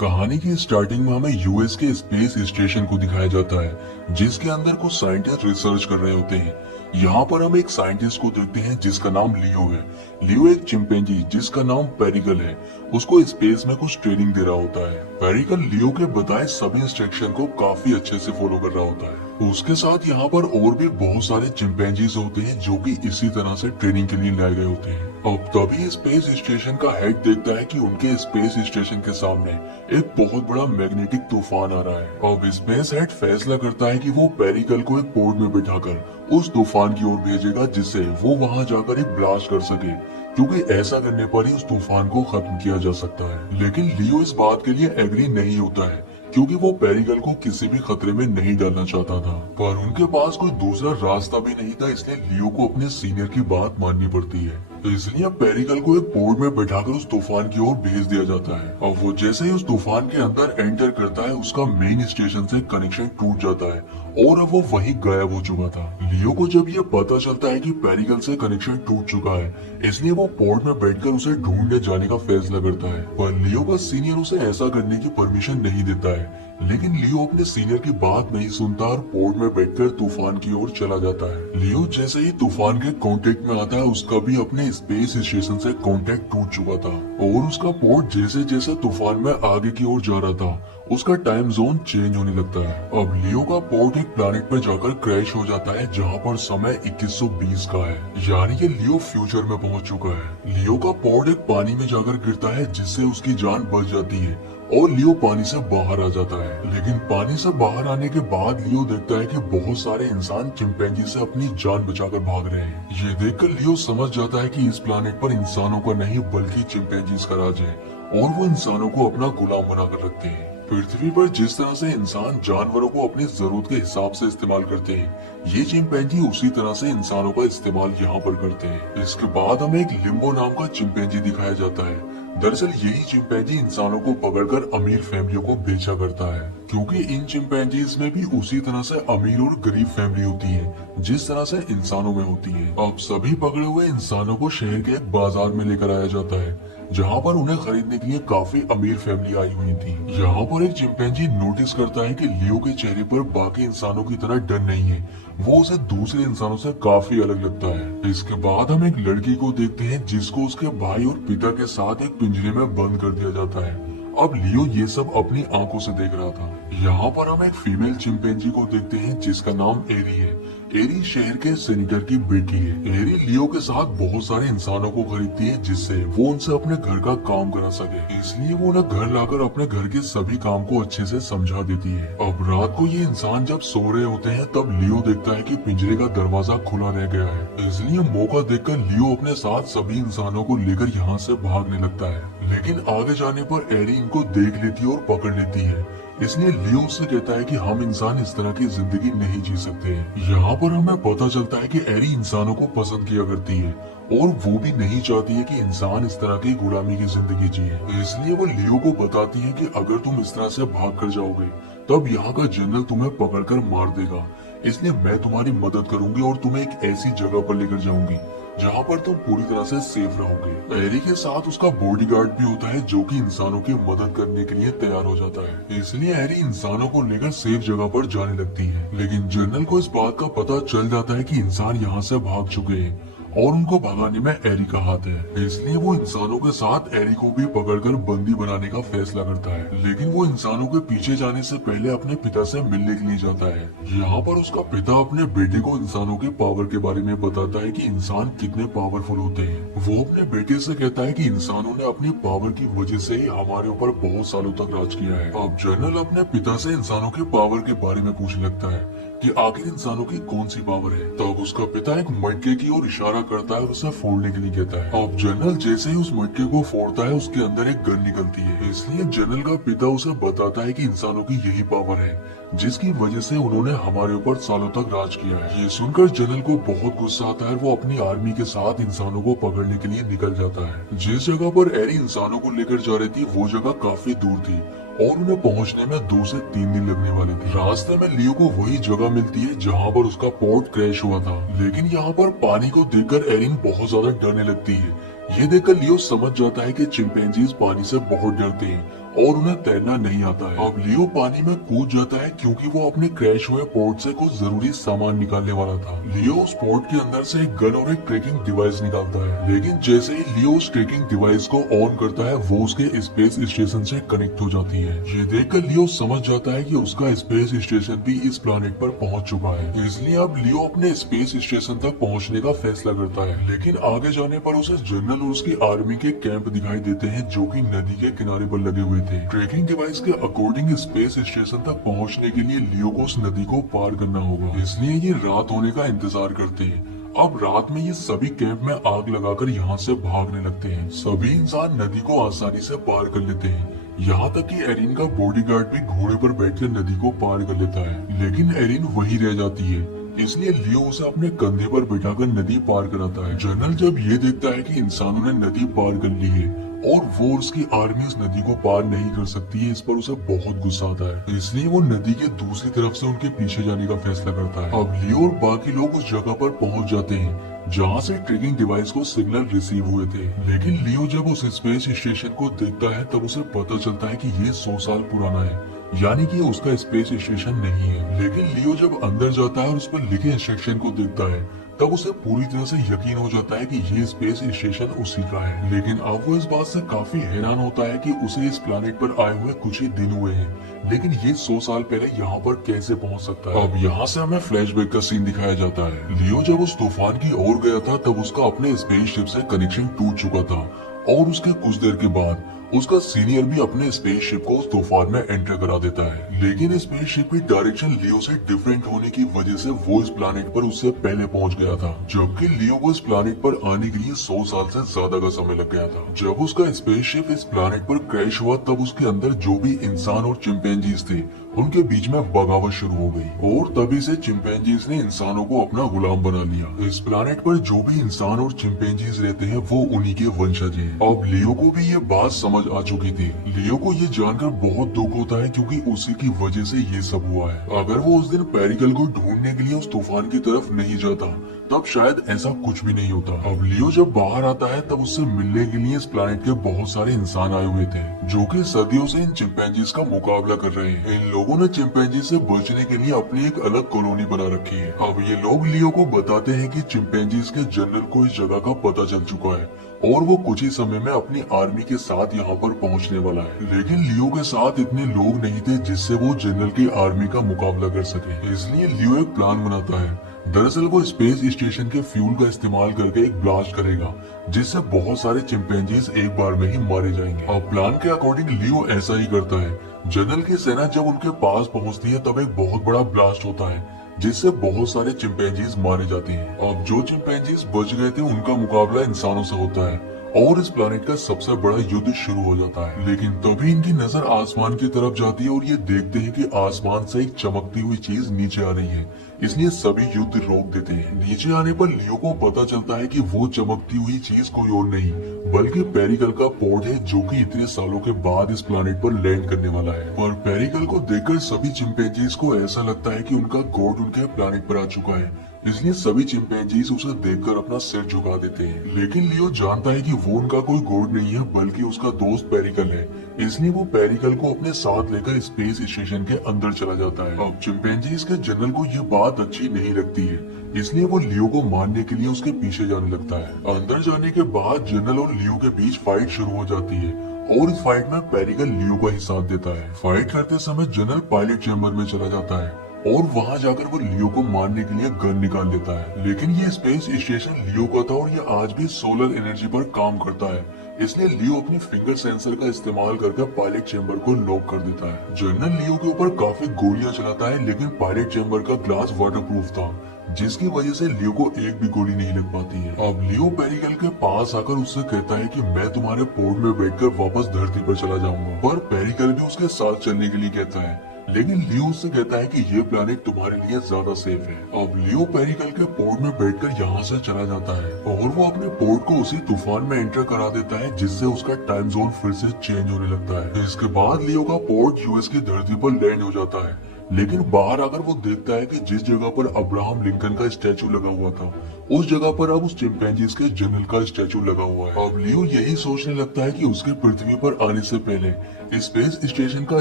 कहानी की स्टार्टिंग में हमें यूएस के स्पेस स्टेशन को दिखाया जाता है, जिसके अंदर कुछ साइंटिस्ट रिसर्च कर रहे होते हैं। यहाँ पर हम एक साइंटिस्ट को देखते हैं जिसका नाम लियो है। लियो एक चिंपैंजी जिसका नाम पेरिकल है, उसको स्पेस में कुछ ट्रेनिंग दे रहा होता है। पेरिकल लियो के बताए सभी इंस्ट्रक्शन को काफी अच्छे से फॉलो कर रहा होता है। उसके साथ यहाँ पर और भी बहुत सारे चिंपैंजीज होते हैं जो कि इसी तरह से ट्रेनिंग के लिए लाए गए होते हैं। अब तभी स्पेस स्टेशन का हेड देखता है कि उनके स्पेस स्टेशन के सामने एक बहुत बड़ा मैग्नेटिक तूफान आ रहा है। अब स्पेस हेड फैसला करता है कि वो पेरिकल को एक पोर्ट में बिठाकर उस तूफान की ओर भेजेगा, जिससे वो वहां जाकर एक ब्लास्ट कर सके, क्योंकि ऐसा करने पर ही उस तूफान को खत्म किया जा सकता है। लेकिन लियो इस बात के लिए एग्री नहीं होता है, क्योंकि वो पेरिकल को किसी भी खतरे में नहीं डालना चाहता था। पर उनके पास कोई दूसरा रास्ता भी नहीं था, इसलिए लियो को अपने सीनियर की बात माननी पड़ती है। इसलिए पेरिकल को एक बोर्ड में बैठाकर उस तूफान की ओर भेज दिया जाता है। और वो जैसे ही उस तूफान के अंदर एंटर करता है, उसका मेन स्टेशन से कनेक्शन टूट जाता है और अब वो वहीं गायब हो चुका था। लियो को जब ये पता चलता है कि पेरिकल से कनेक्शन टूट चुका है, इसलिए वो पोर्ट में बैठकर उसे ढूंढने जाने का फैसला करता है। पर लियो का सीनियर उसे ऐसा करने की परमिशन नहीं देता है। लेकिन लियो अपने सीनियर की बात नहीं सुनता और पोर्ट में बैठकर तूफान की ओर चला जाता है। लियो जैसे ही तूफान के कांटेक्ट में आता है, उसका भी अपने स्पेस स्टेशन से कांटेक्ट टूट चुका था और उसका पोर्ट जैसे जैसे तूफान में आगे की ओर जा रहा था, उसका टाइम जोन चेंज होने लगता है। अब लियो का पोर्ट एक प्लैनेट पर जाकर क्रैश हो जाता है, जहाँ पर समय 2120 का है, यानी कि लियो फ्यूचर में पहुंच चुका है। लियो का पोर्ट एक पानी में जाकर गिरता है, जिससे उसकी जान बच जाती है और लियो पानी से बाहर आ जाता है। लेकिन पानी से बाहर आने के बाद लियो देखता है कि बहुत सारे इंसान चिंपैंजी से अपनी जान बचाकर भाग रहे हैं। ये देखकर लियो समझ जाता है कि इस प्लैनेट पर इंसानों का नहीं बल्कि चिंपैंजीज का राज है और वो इंसानों को अपना गुलाम बनाकर रखते हैं। पृथ्वी पर जिस तरह से इंसान जानवरों को अपनी जरूरत के हिसाब से इस्तेमाल करते हैं, ये चिंपैंजी उसी तरह से इंसानों का इस्तेमाल यहाँ पर करते हैं। इसके बाद हमें एक लिम्बो नाम का चिंपैंजी दिखाया जाता है। दरअसल यही चिंपैंजी इंसानों को पकड़कर अमीर फैमिलियों को बेचा करता है, क्योंकि इन चिंपैंजीज में भी उसी तरह से अमीर और गरीब फैमिली होती है जिस तरह से इंसानों में होती है। अब सभी पकड़े हुए इंसानों को शहर के एक बाजार में लेकर आया जाता है, जहाँ पर उन्हें खरीदने के लिए काफी अमीर फैमिली आई हुई थी। यहाँ पर एक चिंपैंजी नोटिस करता है कि लियो के चेहरे पर बाकी इंसानों की तरह डर नहीं है, वो उसे दूसरे इंसानों से काफी अलग लगता है। इसके बाद हम एक लड़की को देखते हैं जिसको उसके भाई और पिता के साथ एक पिंजरे में बंद कर दिया जाता है। अब लियो ये सब अपनी आंखों से देख रहा था। यहाँ पर हम एक फीमेल चिंपैंजी को देखते हैं जिसका नाम एरी है। एरी शहर के सेनेटर की बेटी है। एरी लियो के साथ बहुत सारे इंसानों को खरीदती है, जिससे वो उनसे अपने घर का काम करा सके। इसलिए वो उन्हें घर लाकर अपने घर के सभी काम को अच्छे से समझा देती है। अब रात को ये इंसान जब सो रहे होते हैं, तब लियो देखता है कि पिंजरे का दरवाजा खुला रह गया है। इसलिए मौका देखकर लियो अपने साथ सभी इंसानों को लेकर यहाँ से भागने लगता है। लेकिन आगे जाने पर एरी इनको देख लेती है और पकड़ लेती है। इसलिए लियो से कहता है कि हम इंसान इस तरह की जिंदगी नहीं जी सकते। यहाँ पर हमें पता चलता है कि एरी इंसानों को पसंद किया करती है और वो भी नहीं चाहती है कि इंसान इस तरह की गुलामी की जिंदगी जिए। इसलिए वो लियो को बताती है कि अगर तुम इस तरह से भाग कर जाओगे, तब यहाँ का जनरल तुम्हें पकड़कर मार देगा। इसलिए मैं तुम्हारी मदद करूंगी और तुम्हें एक ऐसी जगह पर लेकर जाऊंगी जहाँ पर तुम पूरी तरह से सेफ रहोगे। एरी के साथ उसका बॉडीगार्ड भी होता है, जो कि इंसानों की मदद करने के लिए तैयार हो जाता है। इसलिए एरी इंसानों को लेकर सेफ जगह पर जाने लगती है। लेकिन जनरल को इस बात का पता चल जाता है कि इंसान यहाँ से भाग चुके हैं और उनको भगाने में एरी का हाथ है। इसलिए वो इंसानों के साथ एरी को भी पकड़कर बंदी बनाने का फैसला करता है। लेकिन वो इंसानों के पीछे जाने से पहले अपने पिता से मिलने के लिए जाता है। यहाँ पर उसका पिता अपने बेटे को इंसानों के पावर के बारे में बताता है कि इंसान कितने पावरफुल होते हैं। वो अपने बेटे से कहता है कि इंसानों ने अपनी पावर की वजह से ही हमारे ऊपर बहुत सालों तक राज किया है। अब जनरल अपने पिता से इंसानों के पावर के बारे में पूछने लगता है कि आखिर इंसानों की कौन सी पावर है। तब उसका पिता एक मटके की ओर इशारा करता है और उसे फोड़ने के लिए कहता है। अब जनरल जैसे ही उस मटके को फोड़ता है, उसके अंदर एक गन निकलती है। इसलिए जनरल का पिता उसे बताता है कि इंसानों की यही पावर है जिसकी वजह से उन्होंने हमारे ऊपर सालों तक राज किया है। ये सुनकर जनरल को बहुत गुस्सा आता है। वो अपनी आर्मी के साथ इंसानों को पकड़ने के लिए निकल जाता है। जिस जगह पर एरी इंसानों को लेकर जा रही थी, वो जगह काफी दूर थी और उन्हें पहुंचने में 2 से 3 दिन लगने वाले थे। रास्ते में लियो को वही जगह मिलती है जहाँ पर उसका पोर्ट क्रैश हुआ था। लेकिन यहाँ पर पानी को देखकर एरिन बहुत ज्यादा डरने लगती है। ये देखकर लियो समझ जाता है कि चिंपैंजीज पानी से बहुत डरते हैं और उन्हें तैरना नहीं आता है। अब लियो पानी में कूद जाता है क्योंकि वो अपने क्रैश हुए पोर्ट से कुछ जरूरी सामान निकालने वाला था। लियो उस पोर्ट के अंदर से एक गन और एक ट्रैकिंग डिवाइस निकालता है, लेकिन जैसे ही लियो उस ट्रैकिंग डिवाइस को ऑन करता है वो उसके स्पेस स्टेशन से कनेक्ट हो जाती है। ये देखकर लियो समझ जाता है कि उसका स्पेस स्टेशन भी इस प्लानेट पर पहुंच चुका है, इसलिए अब लियो अपने स्पेस स्टेशन तक पहुंचने का फैसला करता है। लेकिन आगे जाने पर उसे जनरल और उसकी आर्मी के कैंप दिखाई देते हैं जो कि नदी के किनारे पर लगे हुए थे। ट्रैकिंग डिवाइस के अकॉर्डिंग स्पेस स्टेशन तक पहुंचने के लिए लियो को उस नदी को पार करना होगा, इसलिए ये रात होने का इंतजार करते हैं। अब रात में ये सभी कैंप में आग लगाकर यहाँ से भागने लगते हैं। सभी इंसान नदी को आसानी से पार कर लेते हैं, यहाँ तक कि एरिन का बॉडीगार्ड भी घोड़े पर बैठकर नदी को पार कर लेता है, लेकिन एरिन वहीं रह जाती है, इसलिए लियो उसे अपने कंधे पर बिठाकर नदी पार कराता है। जनरल जब ये देखता है कि इंसानों ने नदी पार कर ली है और वो और उसकी आर्मी उस नदी को पार नहीं कर सकती है, इस पर उसे बहुत गुस्सा आता है, इसलिए वो नदी के दूसरी तरफ से उनके पीछे जाने का फैसला करता है। अब लियो और बाकी लोग उस जगह पर पहुंच जाते हैं जहां से ट्रैकिंग डिवाइस को सिग्नल रिसीव हुए थे, लेकिन लियो जब उस स्पेस स्टेशन को देखता है तब उसे पता चलता है कि ये 100 साल पुराना है, यानी कि उसका स्पेस स्टेशन नहीं है। लेकिन लियो जब अंदर जाता है और उस पर लिखे इंस्ट्रक्शन को देखता है तब उसे पूरी तरह से यकीन हो जाता है कि ये स्पेस स्टेशन उसी का है। लेकिन अब वो इस बात से काफी हैरान होता है कि उसे इस प्लेनेट पर आए हुए कुछ ही दिन हुए हैं, लेकिन ये 100 साल पहले यहाँ पर कैसे पहुँच सकता है। अब यहाँ से हमें फ्लैशबैक का सीन दिखाया जाता है। लियो जब उस तूफान की ओर गया था तब उसका अपने स्पेसशिप से कनेक्शन टूट चुका था और उसके कुछ देर के बाद उसका सीनियर भी अपने स्पेसशिप को उस तूफान में एंटर करा देता है, लेकिन स्पेसशिप की डायरेक्शन लियो से डिफरेंट होने की वजह से वो इस प्लेनेट पर उससे पहले पहुंच गया था, जबकि लियो को इस प्लेनेट पर आने के लिए 100 साल से ज्यादा का समय लग गया था। जब उसका स्पेसशिप इस प्लेनेट पर क्रैश हुआ तब उसके अंदर जो भी इंसान और चिंपैंजीज थे उनके बीच में बगावत शुरू हो गई और तभी से चिंपैंजीज ने इंसानों को अपना गुलाम बना लिया। इस प्लेनेट पर जो भी इंसान और चिंपैंजीज रहते हैं वो उन्हीं के वंशज हैं। अब लियो को भी ये बात समझ आ चुकी थी। लियो को ये जानकर बहुत दुख होता है क्योंकि उसी की वजह से ये सब हुआ है। अगर वो उस दिन पेरिकल को ढूंढने के लिए उस तूफान की तरफ नहीं जाता तब शायद ऐसा कुछ भी नहीं होता। अब लियो जब बाहर आता है तब उससे मिलने के लिए इस प्लेनेट के बहुत सारे इंसान आए हुए थे जो कि सदियों से इन चिंपैंजीज का मुकाबला कर रहे हैं। इन लोगों ने चिंपैंजी से बचने के लिए अपनी एक अलग कॉलोनी बना रखी है। अब ये लोग लियो को बताते हैं कि चिंपैंजीज के जनरल को इस जगह का पता चल चुका है और वो कुछ ही समय में अपनी आर्मी के साथ यहाँ पर पहुँचने वाला है, लेकिन लियो के साथ इतने लोग नहीं थे जिससे वो जनरल की आर्मी का मुकाबला कर सके। इसलिए लियो एक प्लान बनाता है। दरअसल वो स्पेस स्टेशन के फ्यूल का इस्तेमाल करके एक ब्लास्ट करेगा जिससे बहुत सारे चिंपैंजीज एक बार में ही मारे जाएंगे। अब प्लान के अकॉर्डिंग लियो ऐसा ही करता है। जनरल की सेना जब उनके पास पहुंचती है तब एक बहुत बड़ा ब्लास्ट होता है जिससे बहुत सारे चिंपैंजीज मारे जाते हैं। अब जो चिंपैंजीज बच गए थे उनका मुकाबला इंसानों से होता है और इस प्लेनेट का सबसे बड़ा युद्ध शुरू हो जाता है। लेकिन तभी इनकी नजर आसमान की तरफ जाती है और ये देखते हैं कि आसमान से एक चमकती हुई चीज नीचे आ रही है, इसलिए सभी युद्ध रोक देते हैं। नीचे आने पर लियो को पता चलता है कि वो चमकती हुई चीज कोई और नहीं बल्कि पेरिकल का पोर्ट है जो कि इतने सालों के बाद इस प्लेनेट पर लैंड करने वाला है। पर पेरिकल को देखकर सभी चिंपैंजीज को ऐसा लगता है कि उनका गॉड उनके प्लेनेट पर आ चुका है, इसलिए सभी चिंपैंजीज उसे देखकर अपना सिर झुका देते हैं। लेकिन लियो जानता है कि वो उनका कोई गॉड नहीं है बल्कि उसका दोस्त पेरिकल है, इसलिए वो पेरिकल को अपने साथ लेकर स्पेस स्टेशन के अंदर चला जाता है। अब चिंपैंजीज के जनरल को ये बात अच्छी नहीं लगती है, इसलिए वो लियो को मारने के लिए उसके पीछे जाने लगता है। अंदर जाने के बाद जनरल और लियो के बीच फाइट शुरू हो जाती है और इस फाइट में पेरिकल लियो का ही साथ देता है। फाइट करते समय जनरल पायलट चैम्बर में चला जाता है और वहां जाकर वो लियो को मारने के लिए गन निकाल लेता है, लेकिन ये स्पेस स्टेशन लियो का था और ये आज भी सोलर एनर्जी पर काम करता है, इसलिए लियो अपनी फिंगर सेंसर का इस्तेमाल करके पायलट चैम्बर को लॉक कर देता है। जनरल लियो के ऊपर काफी गोलियां चलाता है लेकिन पायलट चैम्बर का ग्लास वाटरप्रूफ था जिसकी वजह से लियो को एक भी गोली नहीं लग पाती है। अब लियो पेरिकल के पास आकर उससे कहता है कि मैं तुम्हारे पोर्ट में बैठकर वापस धरती पर चला जाऊंगा, पर पेरिकल भी उसके साथ चलने के लिए कहता है, लेकिन लियो उससे कहता है कि ये प्लेनेट तुम्हारे लिए ज्यादा सेफ है। अब लियो पेरिकल के पोर्ट में बैठकर यहाँ से चला जाता है और वो अपने पोर्ट को उसी तूफान में एंटर करा देता है जिससे उसका टाइम जोन फिर से चेंज होने लगता है। इसके बाद लियो का पोर्ट यूएस की धरती पर लैंड हो जाता है, लेकिन बाहर आकर वो देखता है कि जिस जगह पर अब्राहम लिंकन का स्टैचू लगा हुआ था उस जगह पर अब उस चिंपैंजीज के जनरल का स्टैचू लगा हुआ है। अब लियो यही सोचने लगता है कि उसके पृथ्वी पर आने से पहले स्पेस स्टेशन का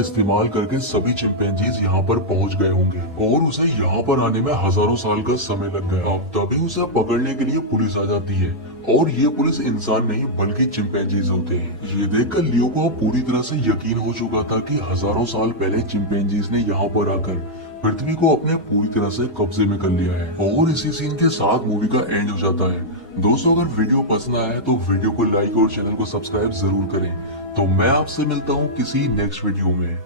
इस्तेमाल करके सभी चिंपैंजीज यहाँ पर पहुँच गए होंगे और उसे यहाँ पर आने में हजारों साल का समय लग गया। अब तभी उसे पकड़ने के लिए पुलिस आ जाती है और ये पुलिस इंसान नहीं बल्कि चिंपैंजीज होते हैं। ये देखकर लियो को अब पूरी तरह से यकीन हो चुका था कि हजारों साल पहले चिंपैंजीज ने यहाँ पर आकर पृथ्वी को अपने पूरी तरह से कब्जे में कर लिया है। और इसी सीन के साथ मूवी का एंड हो जाता है। दोस्तों अगर वीडियो पसंद आया है तो वीडियो को लाइक और चैनल को सब्सक्राइब जरूर करें। तो मैं आपसे मिलता हूँ किसी नेक्स्ट वीडियो में।